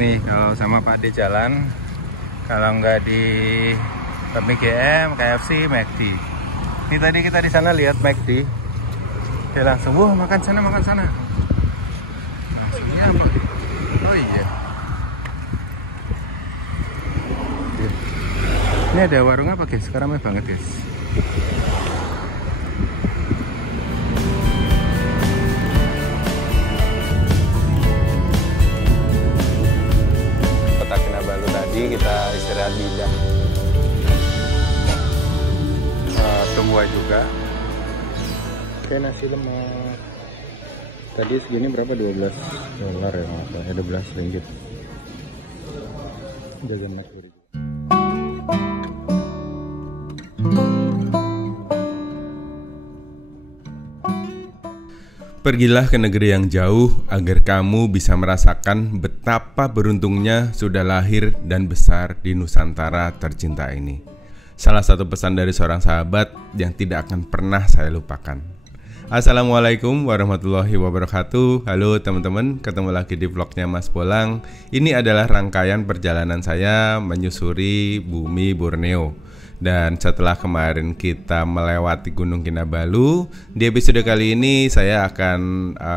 nih kalau sama Pak D jalan. Kalau nggak di PMGM, KFC, McD. Ini tadi kita di sana lihat McD. Dia langsung, wah makan sana, makan sana. Maksudnya apa? Oh iya. Ini ada warung apa guys? Sekarang ramai banget guys. Kota Kinabalu tadi kita istirahat di Indah. Tumbuh juga. Oke, nasi lemak. Tadi segini berapa? $12 ya, ada 12 ringgit. Jajan McD. Pergilah ke negeri yang jauh agar kamu bisa merasakan betapa beruntungnya sudah lahir dan besar di Nusantara tercinta ini. Salah satu pesan dari seorang sahabat yang tidak akan pernah saya lupakan. Assalamualaikum warahmatullahi wabarakatuh. Halo teman-teman, ketemu lagi di vlognya Mas Bolang. Ini adalah rangkaian perjalanan saya menyusuri bumi Borneo. Dan setelah kemarin kita melewati Gunung Kinabalu, di episode kali ini saya akan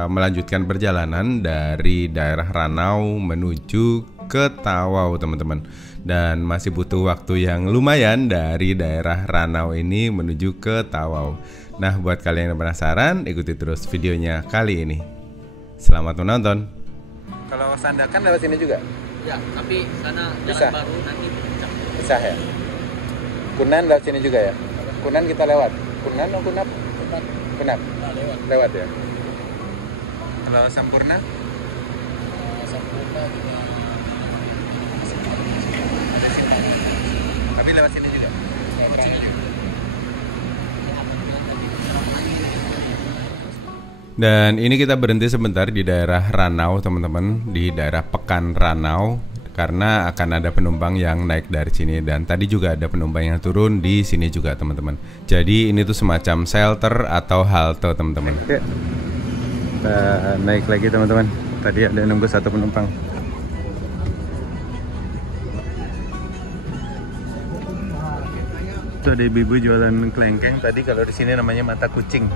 melanjutkan perjalanan dari daerah Ranau menuju ke Tawau teman-teman. Dan masih butuh waktu yang lumayan dari daerah Ranau ini menuju ke Tawau. Nah, buat kalian yang penasaran, ikuti terus videonya kali ini. Selamat menonton. Kalau Sandakan lewat sini juga? Ya, tapi sana bisa. Jalan baru nanti Bisa ya? Kunan lewat sini juga ya? Kunan kita lewat? Kunan atau Kunap? Kunap? Nah, Lewat ya? Kalau Sampurna? Sampurna juga. Tapi lewat sini juga? Lewat sini juga. Dan ini kita berhenti sebentar di daerah Ranau teman-teman, di daerah Pekan Ranau, karena akan ada penumpang yang naik dari sini dan tadi juga ada penumpang yang turun di sini juga teman-teman. Jadi ini tuh semacam shelter atau halte teman-teman. Oke. Kita naik lagi teman-teman. Tadi ada nunggu satu penumpang. Itu ada ibu-ibu jualan kelengkeng. Tadi kalau di sini namanya mata kucing.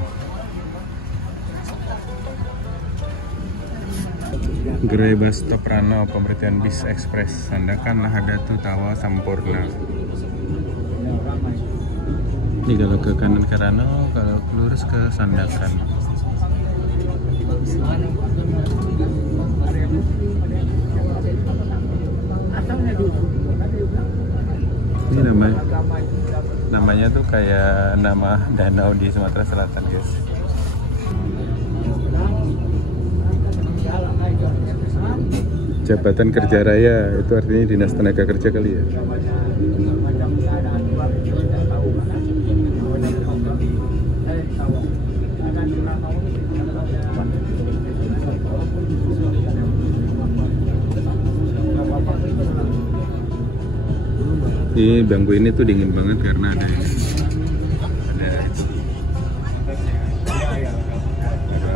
Gerai Bus Stop Ranau, pemberhentian bis ekspres Sandakan, Nahadatu, Tawa, Sampurna. Ini kalau ke kanan ke Ranau, kalau lurus ke Sandakan. Ini namanya tuh kayak nama danau di Sumatera Selatan guys. Jabatan Kerja Raya itu artinya Dinas Tenaga Kerja kali ya. Ini bangku ini tuh dingin banget karena ada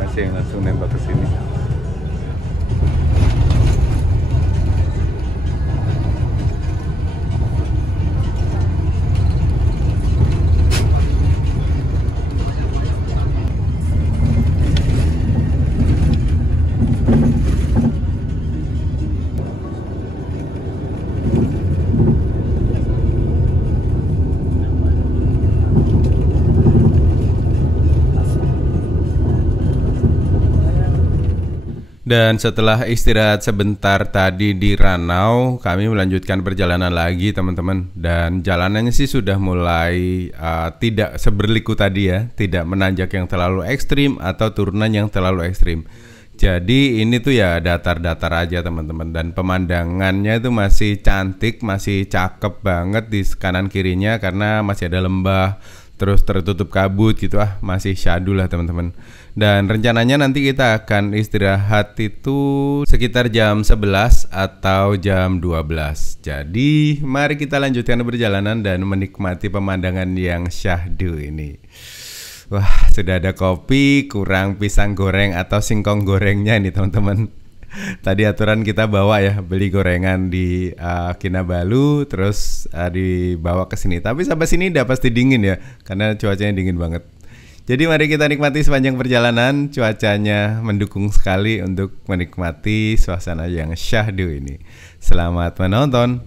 AC yang langsung nempel ke sini. Dan setelah istirahat sebentar tadi di Ranau, kami melanjutkan perjalanan lagi teman-teman. Dan jalanannya sih sudah mulai tidak seberliku tadi ya, tidak menanjak yang terlalu ekstrim atau turunan yang terlalu ekstrim. Jadi ini tuh ya datar-datar aja teman-teman. Dan pemandangannya itu masih cantik, masih cakep banget di kanan kirinya karena masih ada lembah, terus tertutup kabut gitu, masih syadu lah teman-teman. Dan rencananya nanti kita akan istirahat itu sekitar jam 11 atau jam 12. Jadi mari kita lanjutkan perjalanan dan menikmati pemandangan yang syahdu ini. Wah, sudah ada kopi, kurang pisang goreng atau singkong gorengnya nih teman-teman. Tadi aturan kita bawa ya, beli gorengan di Kinabalu, terus dibawa ke sini. Tapi sampai sini udah pasti dingin ya, karena cuacanya dingin banget. Jadi mari kita nikmati sepanjang perjalanan. Cuacanya mendukung sekali untuk menikmati suasana yang syahdu ini. Selamat menonton.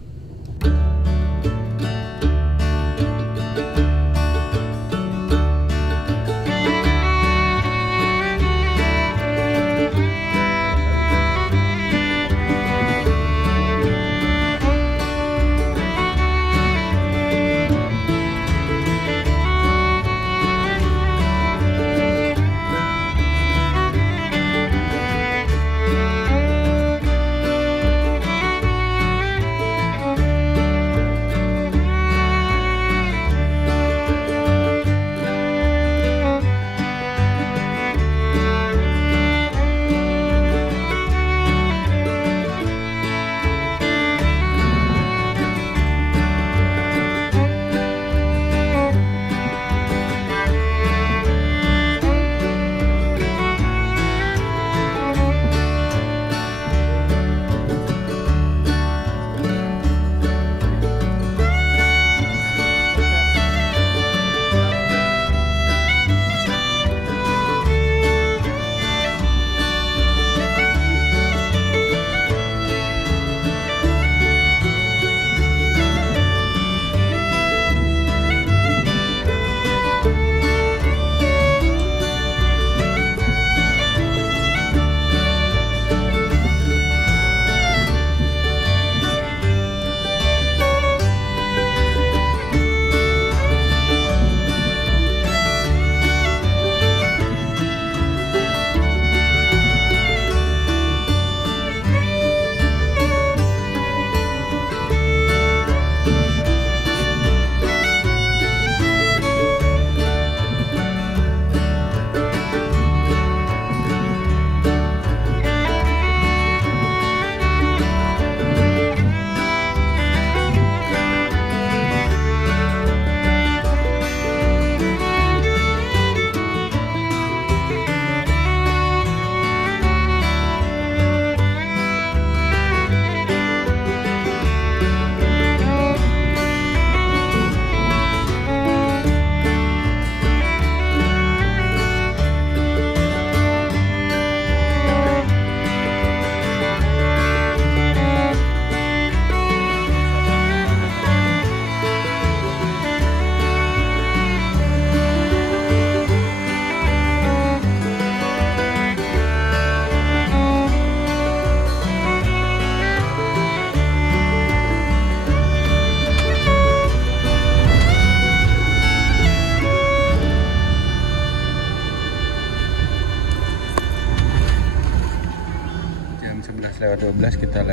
Lewat 12 kita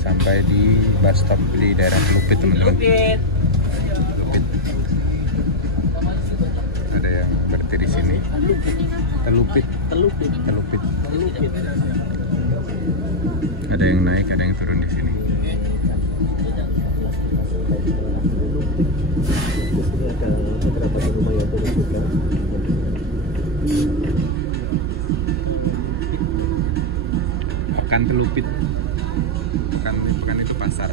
sampai di bus stop di daerah Telupit, teman-teman. Telupit. Ada yang berhenti di sini. Telupit. Ada yang naik, ada yang turun di sini. Ada beberapa rumah yang turun juga. Pekan Telupit. Pekan itu pasar.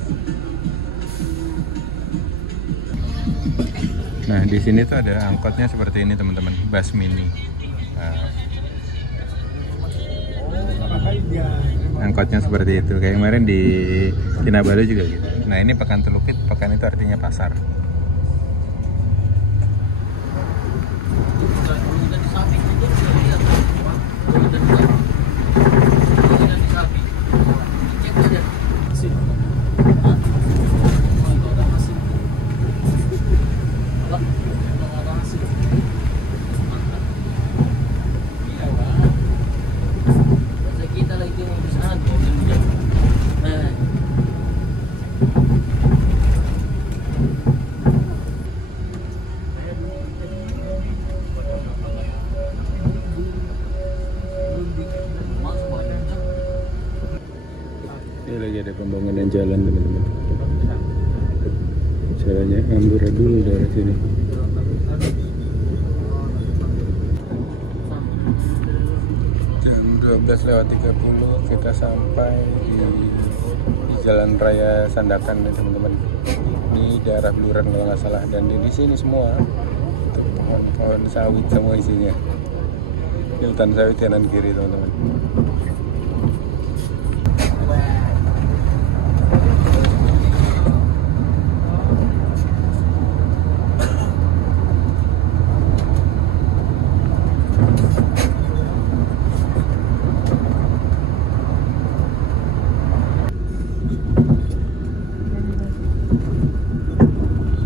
Nah, di sini tuh ada angkotnya seperti ini, teman-teman. Bus mini. Angkotnya seperti itu. Kayak kemarin di Kinabalu juga gitu. Nah, ini Pekan Telupit. Pekan itu artinya pasar. Ini lagi ada pembangunan jalan, teman-teman. Jalannya amburadul dari sini. Jam 12 12:30 kita sampai di Jalan Raya Sandakan nih teman-teman. Ini daerah Beluran kalau nggak salah, dan di sini semua pohon sawit semua isinya. Ini hutan sawit kanan kiri teman-teman.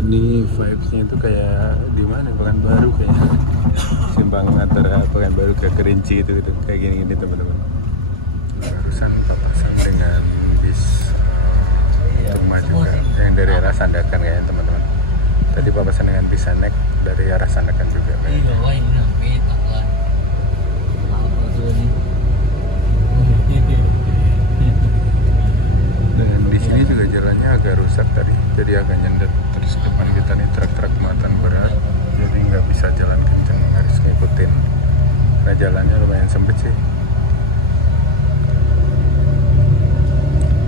Ini vibes-nya itu kayak di mana? Pekanbaru kayak simpang antara Pekanbaru ke Kerinci gitu kayak gini-gini teman-teman. Barusan papasan dengan bis Tuma juga yang dari arah Sandakan kayaknya teman-teman. Tadi papasan dengan bis Sanek dari arah Sandakan juga kayaknya. Dan di sini juga jalannya agak rusak tadi, jadi agak nyendet. Terus depan kita nih truk-truk muatan berat, jadi nggak bisa jalan kenceng, harus ngikutin. Nah jalannya lumayan sempit sih.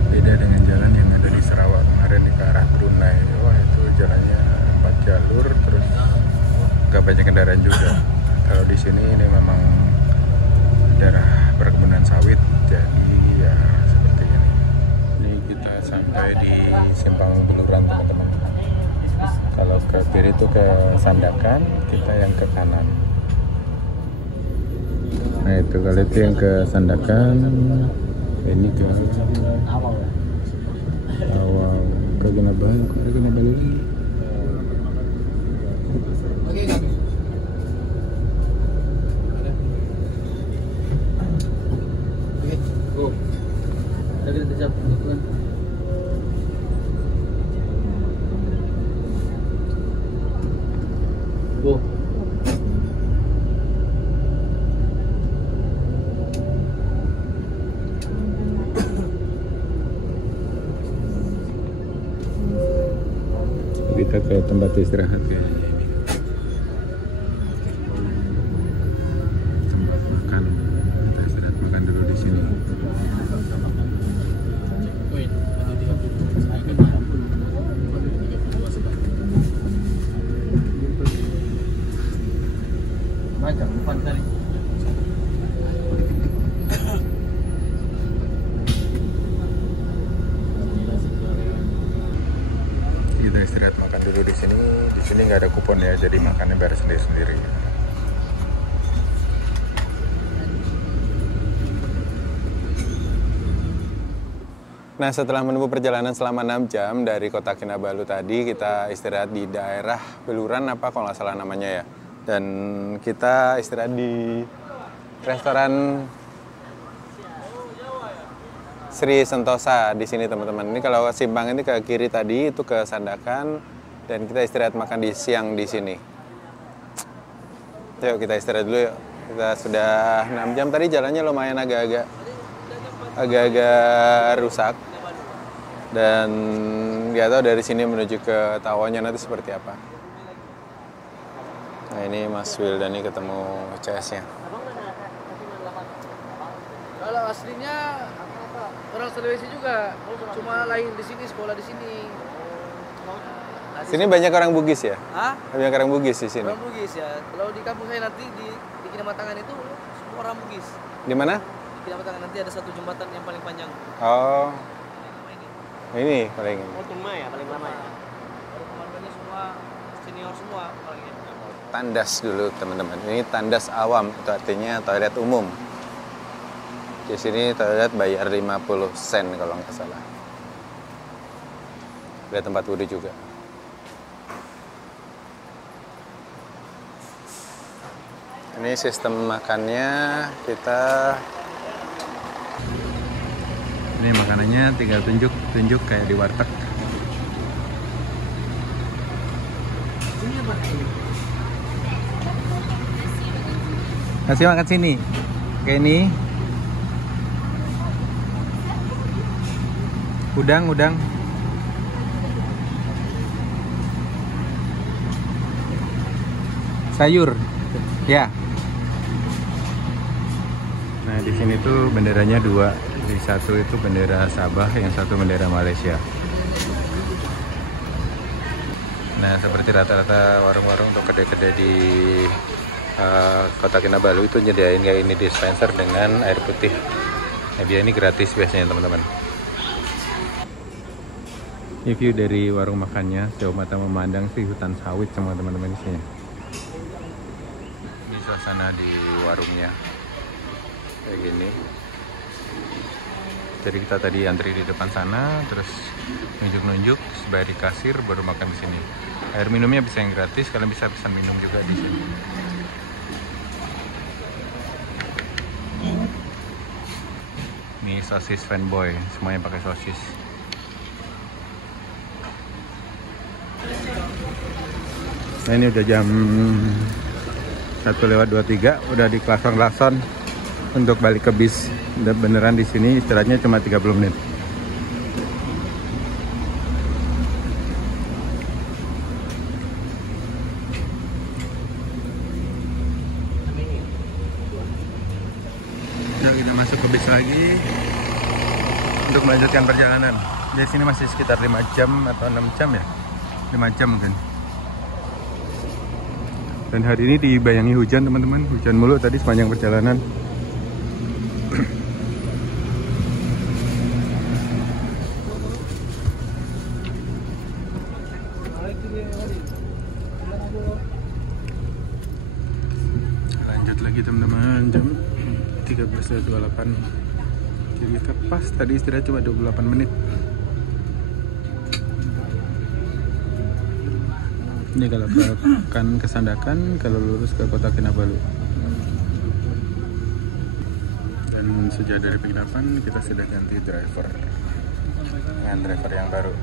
Beda dengan jalan yang ada di Sarawak kemarin di ke arah Brunei. Wah itu jalannya 4 jalur, terus nggak banyak kendaraan juga. Kalau di sini ini memang daerah perkebunan sawit, jadi ya seperti ini. Ini kita sampai di Simpang Beluran teman-teman. Kalau ke kiri itu ke Sandakan, kita yang ke kanan. Nah itu kalau itu yang ke Sandakan, ini ke awal ke Kinabalu, ke Kinabalu lagi. Kita ke tempat istirahat kayaknya ini. Tempat makan. Kita istirahat makan dulu di sini. Kita istirahat makan dulu di sini. Di sini nggak ada kupon ya, jadi makannya bayar sendiri-sendiri. Nah, setelah menempuh perjalanan selama 6 jam dari kota Kinabalu tadi, kita istirahat di daerah Beluran apa kalau nggak salah namanya ya. Dan kita istirahat di restoran Sri Sentosa di sini teman-teman. Ini kalau simpang ini ke kiri tadi itu ke Sandakan, dan kita istirahat makan di siang di sini. Yuk kita istirahat dulu yuk. Kita sudah 6 jam tadi, jalannya lumayan agak-agak rusak. Dan nggak tahu dari sini menuju ke Tawanya nanti seperti apa. Nah ini Mas Wildani ketemu CS-nya. Kalau aslinya orang Sulawesi juga, cuma lain di sini, sekolah di sini. Nah, Sini banyak orang Bugis ya? Hah? Banyak orang Bugis di sini. Orang Bugis ya. Kalau di kampung saya nanti di Kinamatangan itu semua orang Bugis. Di mana? Di Kinamatangan nanti ada satu jembatan yang paling panjang. Oh, Ini. ini paling. Oh, Tuma ya, paling lama ya. Komandannya semua senior semua palingnya. Tandas dulu teman-teman. Ini tandas awam, itu artinya toilet umum. Di sini toilet bayar 50 sen kalau nggak salah. Ada tempat wudhu juga. Ini sistem makannya kita. Ini makanannya tinggal tunjuk kayak di warteg. Ini apa ini? Kasih makan sini. Kayak ini. Udang. Sayur. Ya. Nah di sini tuh benderanya dua, di satu itu bendera Sabah, yang satu bendera Malaysia. Nah seperti rata-rata warung-warung untuk kedai-kedai di Kota Kinabalu itu nyediain kayak ini dispenser dengan air putih. Nah dia ini gratis biasanya teman-teman. Ini view dari warung makannya, jauh mata memandang sih hutan sawit sama teman-teman di sini. Ini suasana di warungnya kayak gini. Jadi kita tadi antri di depan sana, terus nunjuk-nunjuk, bayar di kasir, baru makan di sini. Air minumnya bisa yang gratis, kalian bisa pesan minum juga di sini. Ini sosis fanboy, semuanya pakai sosis. Nah ini udah jam 1:23, udah di klakson-klakson untuk balik ke bis. Udah beneran di sini istirahatnya cuma 30 menit. Nah, kita masuk ke bis lagi untuk melanjutkan perjalanan. Di sini masih sekitar 5 jam atau 6 jam ya, 5 jam mungkin. Dan hari ini dibayangi hujan teman-teman, hujan mulu tadi sepanjang perjalanan. Lanjut lagi teman-teman, jam 13:28. Jadi kita pas tadi istirahat cuma 28 menit. Ini kalau ke Sandakan, kalau lurus ke Kota Kinabalu. Dan sejak dari penginapan kita sudah ganti driver dengan driver yang baru.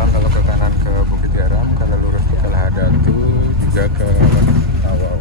Kalau ke kanan ke Bukit Garam, kalau lurus ke Kalahadatu, juga ke Tawau.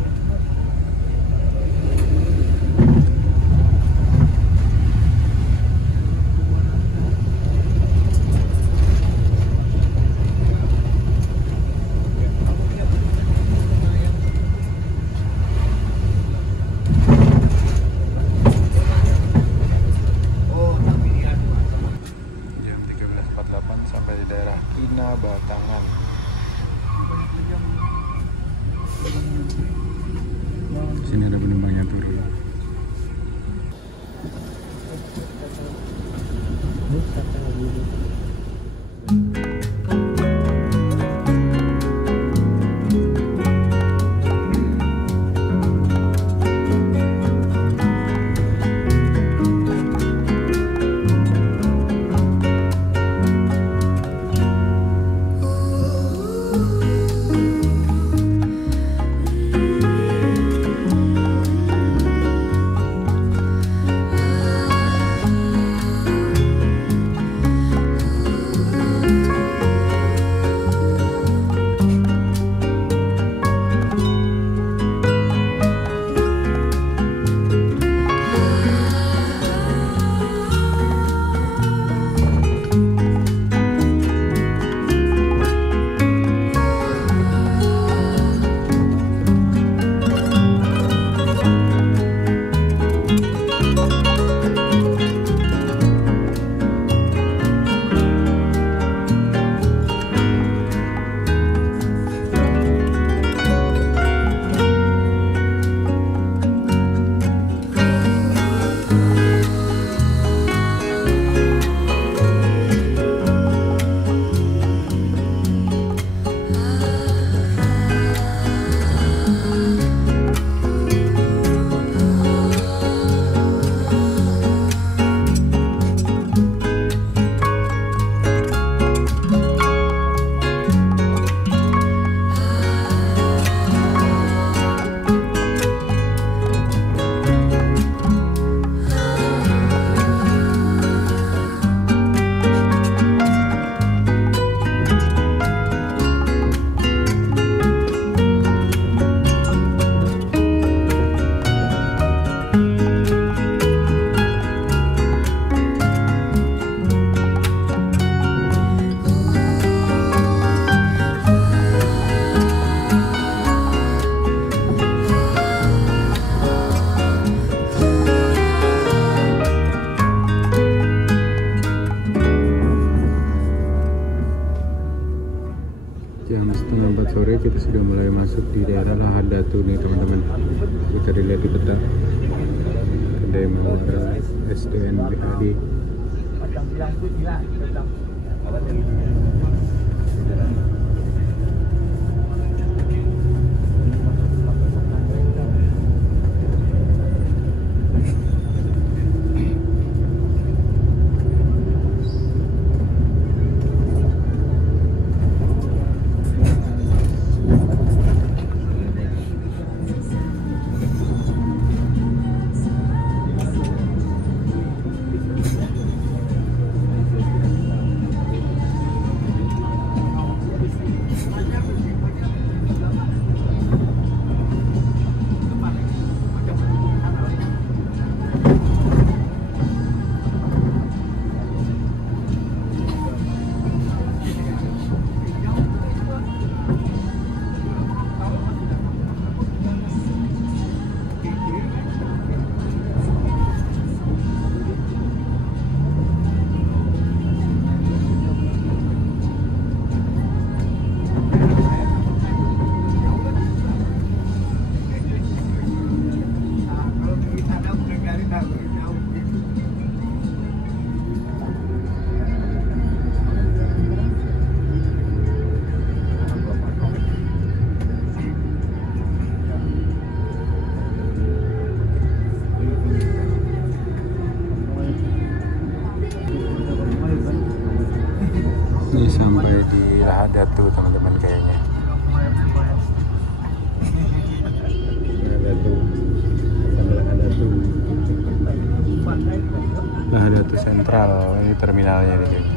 Jam 3:30 sore kita sudah mulai masuk di daerah Lahadatu nih teman-teman. Kita dilihat di peta kedai Mawar SDNBHD. Ini sampai di Lahadatu teman-teman kayaknya. Lahadatu Sentral, ini terminalnya nih kayaknya.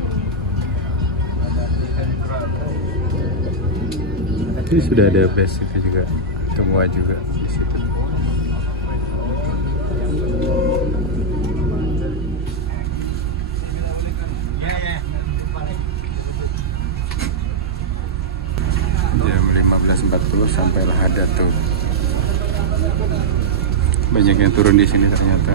Ini sudah ada base itu juga, semua juga di situ. Jam 15.40 sampai Lahadatu. Banyak yang turun di sini ternyata.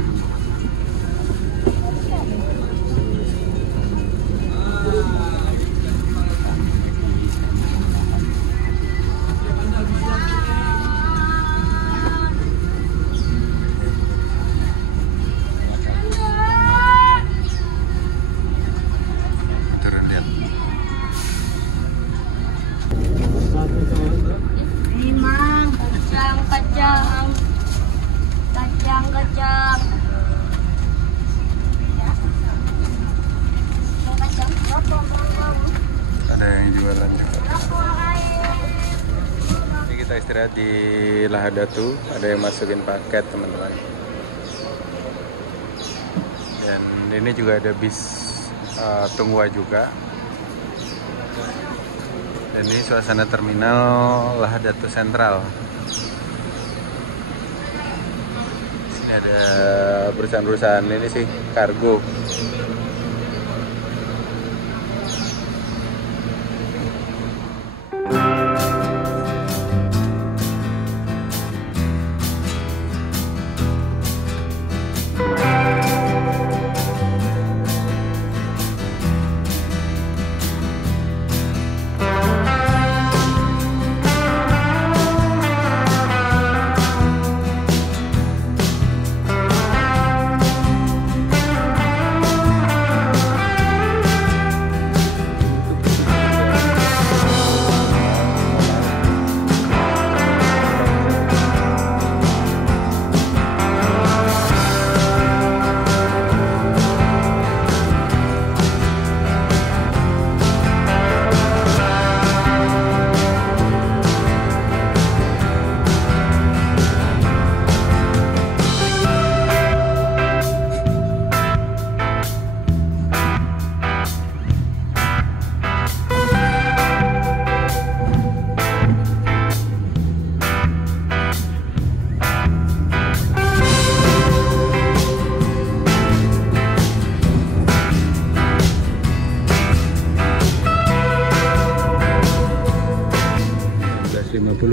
Ada yang jualan juga. Ini kita istirahat di Lahadatu, ada yang masukin paket teman-teman. Dan ini juga ada bis Tunghua juga. Dan ini suasana terminal Lahadatu Sentral. Sini ada perusahaan-perusahaan ini sih kargo.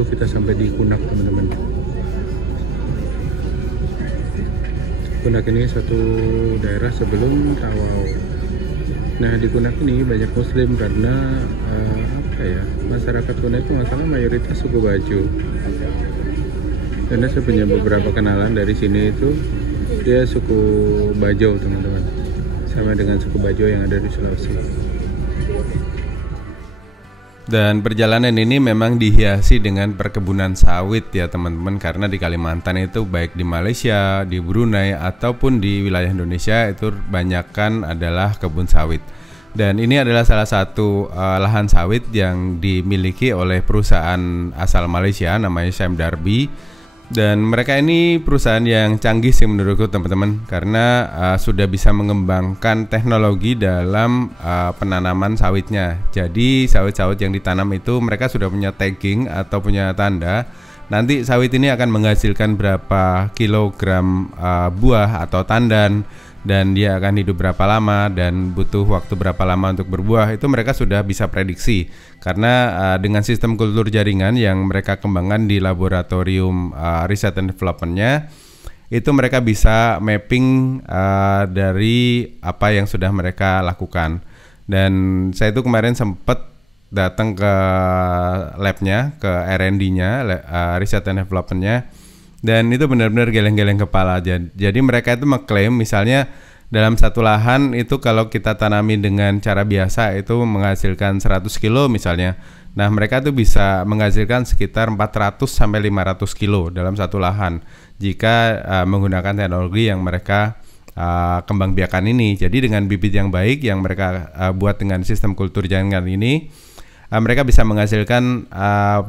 Kita sampai di Kunak teman-teman. Kunak ini satu daerah sebelum Tawau. Nah di Kunak ini banyak Muslim karena Ya, masyarakat Kuna itu masalah mayoritas suku Bajo. Karena saya punya beberapa kenalan dari sini itu dia suku Bajo, teman-teman. Sama dengan suku Bajo yang ada di Sulawesi. Dan perjalanan ini memang dihiasi dengan perkebunan sawit ya teman-teman, karena di Kalimantan itu baik di Malaysia, di Brunei ataupun di wilayah Indonesia itu banyakkan adalah kebun sawit. Dan ini adalah salah satu lahan sawit yang dimiliki oleh perusahaan asal Malaysia namanya Siem Darby. Dan mereka ini perusahaan yang canggih sih menurutku teman-teman, karena sudah bisa mengembangkan teknologi dalam penanaman sawitnya. Jadi sawit-sawit yang ditanam itu mereka sudah punya tagging atau punya tanda. Nanti sawit ini akan menghasilkan berapa kilogram buah atau tandan, dan dia akan hidup berapa lama dan butuh waktu berapa lama untuk berbuah. Itu mereka sudah bisa prediksi karena dengan sistem kultur jaringan yang mereka kembangkan di laboratorium Research and Development-nya, itu mereka bisa mapping dari apa yang sudah mereka lakukan. Dan saya itu kemarin sempat datang ke labnya, ke R&D-nya, Research and Development-nya. Dan itu benar-benar geleng-geleng kepala aja. Jadi mereka itu mengklaim misalnya dalam satu lahan itu kalau kita tanami dengan cara biasa itu menghasilkan 100 kilo misalnya. Nah mereka tuh bisa menghasilkan sekitar 400 sampai 500 kilo dalam satu lahan jika menggunakan teknologi yang mereka kembang biakan ini. Jadi dengan bibit yang baik yang mereka buat dengan sistem kultur jaringan ini, mereka bisa menghasilkan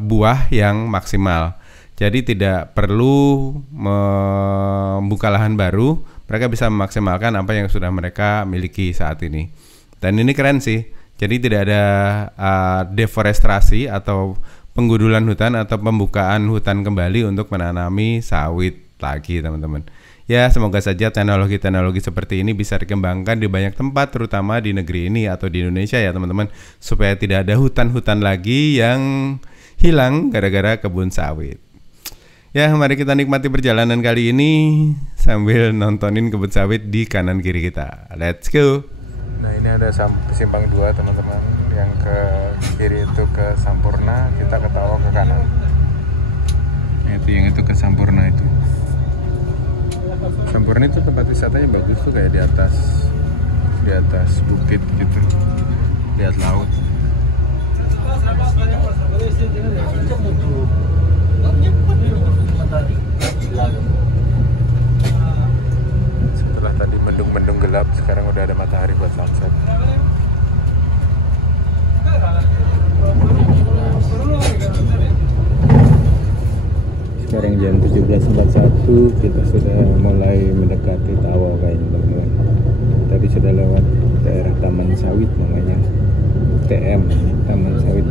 buah yang maksimal. Jadi tidak perlu membuka lahan baru, mereka bisa memaksimalkan apa yang sudah mereka miliki saat ini. Dan ini keren sih. Jadi tidak ada deforestasi atau penggundulan hutan atau pembukaan hutan kembali untuk menanami sawit lagi, teman-teman. Ya, semoga saja teknologi-teknologi seperti ini bisa dikembangkan di banyak tempat, terutama di negeri ini atau di Indonesia ya, teman-teman, supaya tidak ada hutan-hutan lagi yang hilang gara-gara kebun sawit. Ya, mari kita nikmati perjalanan kali ini sambil nontonin kebun sawit di kanan kiri kita. Let's go. Nah, ini ada simpang 2, teman-teman. Yang ke kiri itu ke Sampurna, kita ke Tawau ke kanan. Nah, itu yang itu ke Sampurna itu. Sampurna itu tempat wisatanya bagus tuh, kayak di atas bukit gitu. Lihat laut. Setelah tadi mendung-mendung gelap, sekarang udah ada matahari buat sunset. Sekarang jam 17.41, kita sudah mulai mendekati Tawau kayaknya, teman-teman. Tadi sudah lewat daerah Taman Sawit namanya, TM, Taman Sawit.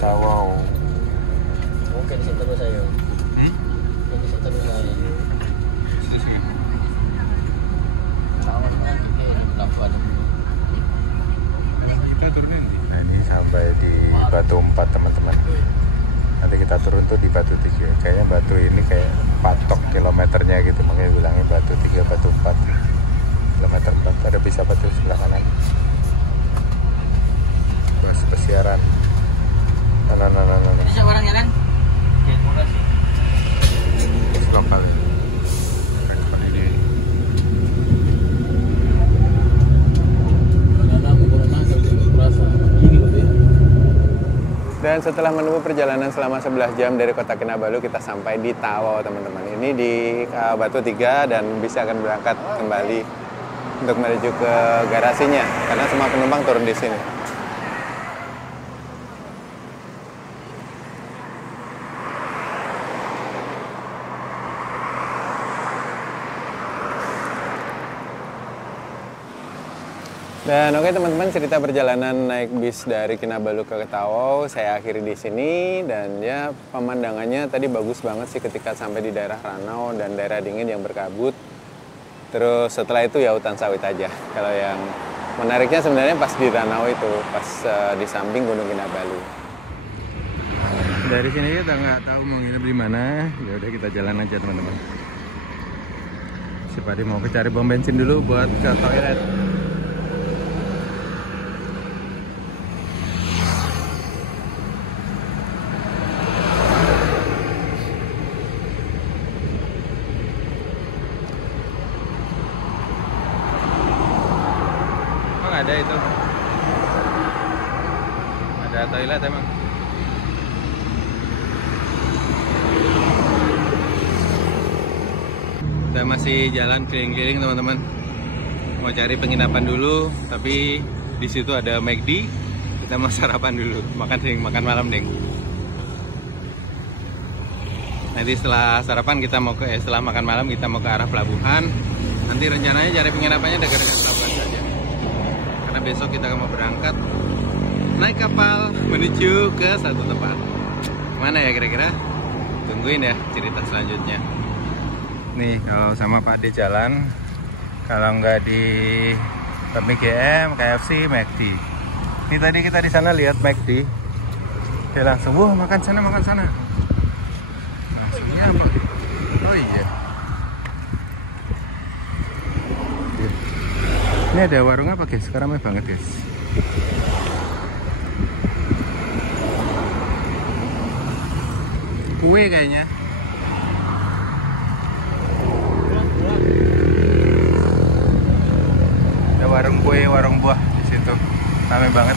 Tawau. Mungkin di situ saya. Di situ saya. Nah, ini sampai di Batu 4, teman-teman. Nanti kita turun tuh di Batu 3. Kayaknya batu ini kayak patok kilometernya gitu, makanya bilangnya Batu 3, Batu 4. Kilometer 4. Ada bisa batu sebelah kanan. Bus pesiaran. Nah. Bisa barangnya kan? Oke, murah sih. Bus lokal ya. Rekon ini. Dan setelah menempuh perjalanan selama 11 jam dari kota Kinabalu, kita sampai di Tawau, teman-teman. Ini di Batu 3 dan bisa akan berangkat kembali untuk menuju ke garasinya karena semua penumpang turun di sini. Dan oke teman-teman, cerita perjalanan naik bis dari Kinabalu ke Tawau saya akhiri di sini. Dan ya, pemandangannya tadi bagus banget sih ketika sampai di daerah Ranau dan daerah dingin yang berkabut. Terus setelah itu ya hutan sawit aja. Kalau yang Menariknya sebenarnya pas di danau itu, pas di samping Gunung Kinabalu. Dari sini kita nggak tahu mau nginep di mana. Ya udah kita jalan aja teman-teman. Si Padi mau cari pom bensin dulu buat ke toilet. Emang ada itu? Ada toilet emang? Kita masih jalan keliling-keliling teman-teman. Mau cari penginapan dulu, tapi di situ ada McD. Kita mau sarapan dulu, makan malam deng. Nanti setelah sarapan kita mau setelah makan malam kita mau ke arah pelabuhan. Nanti rencananya cari penginapannya dekat-dekat pelabuhan saja. Karena besok kita mau berangkat naik kapal menuju ke satu tempat. Mana ya kira-kira? Tungguin ya cerita selanjutnya. Nih kalau sama Pak D jalan, kalau nggak di PMGM, KFC, McD. Ini tadi kita di sana lihat McD, dia langsung, wah makan sana. Maksudnya apa? Oh iya. Ini ada warung apa guys? Sekarang ramai banget guys. Kue kayaknya. Ada warung kue, warung buah di situ, ramai banget.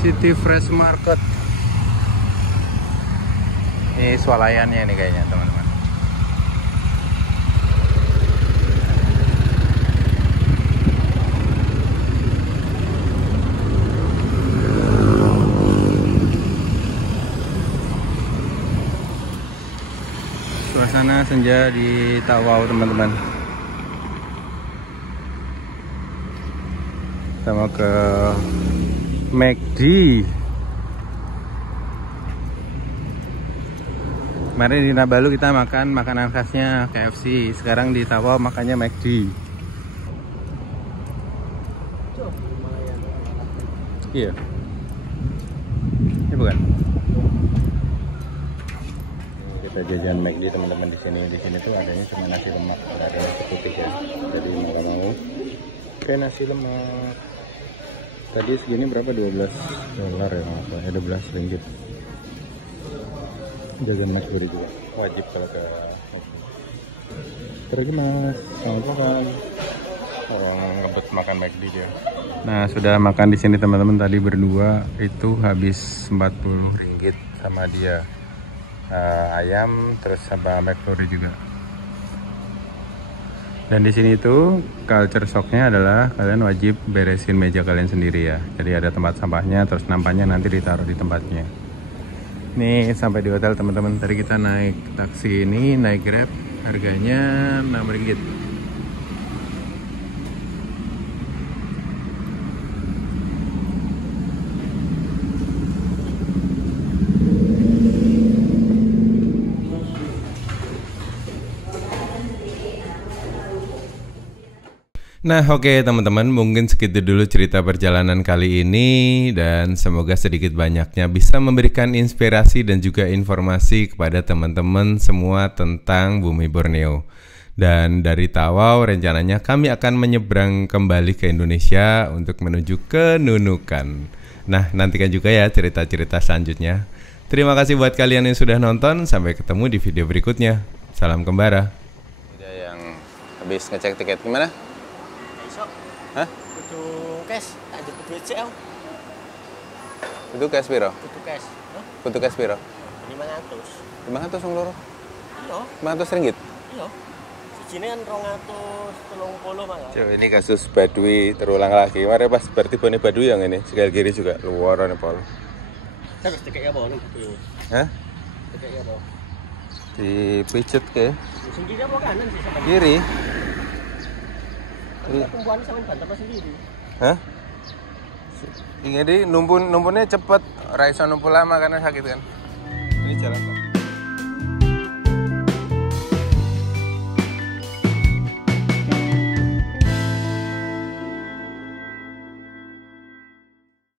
City Fresh Market. Ini swalayannya ini kayaknya teman-teman. Suasana senja di Tawau teman-teman. Kita mau ke McD. Kemarin di Nabalu kita makan makanan khasnya KFC. Sekarang di Tawau makannya McD. Iya. Ini bukan. Kita jajan McD teman-teman di sini. Di sini tuh adanya cuma nasi lemak, nggak ada nasi putih ya. Jadi mau mau kayak nasi lemak. Tadi segini berapa? $12 ya, maksudnya $12. Jajan McD juga wajib kalau ke pergi mas. Selamat makan. Orang ngebet makan McD dia. Nah sudah makan di sini teman-teman, tadi berdua itu habis Rp40 sama dia. Ayam terus sama McFlurry juga. Dan di sini itu culture shocknya adalah kalian wajib beresin meja kalian sendiri ya. Jadi ada tempat sampahnya, terus nampaknya nanti ditaruh di tempatnya. Ini sampai di hotel teman-teman. Tadi kita naik taksi ini, naik Grab, harganya Rp6. Nah oke teman-teman, mungkin segitu dulu cerita perjalanan kali ini. Dan semoga sedikit banyaknya bisa memberikan inspirasi dan juga informasi kepada teman-teman semua tentang bumi Borneo. Dan dari Tawau rencananya kami akan menyeberang kembali ke Indonesia untuk menuju ke Nunukan. Nah nantikan juga ya cerita-cerita selanjutnya. Terima kasih buat kalian yang sudah nonton. Sampai ketemu di video berikutnya. Salam kembara. Tidak yang habis ngecek tiket gimana? Hah? Kudu cash, tak ada duit sih. Itu cash piro? Kudu cash. Kudu cash piro? 500. 500 wong loro. Iya. 500 ringgit. Iya. Sijine kan 230 malah. Cuk, ini kasus Badui terulang lagi. Mari pas bertibane Badui yang ini, sekali kiri juga luar nih Pol. Terus tiketnya apa nih? Hah? Tiketnya apa? Dipijet ke? Sing kiri apa kanan sih? Kiri. Tumpuan sama banter sendiri. Hah? Ini numpunnya cepet, ra iso numpul lama karena sakit kan. Ini jalan kok.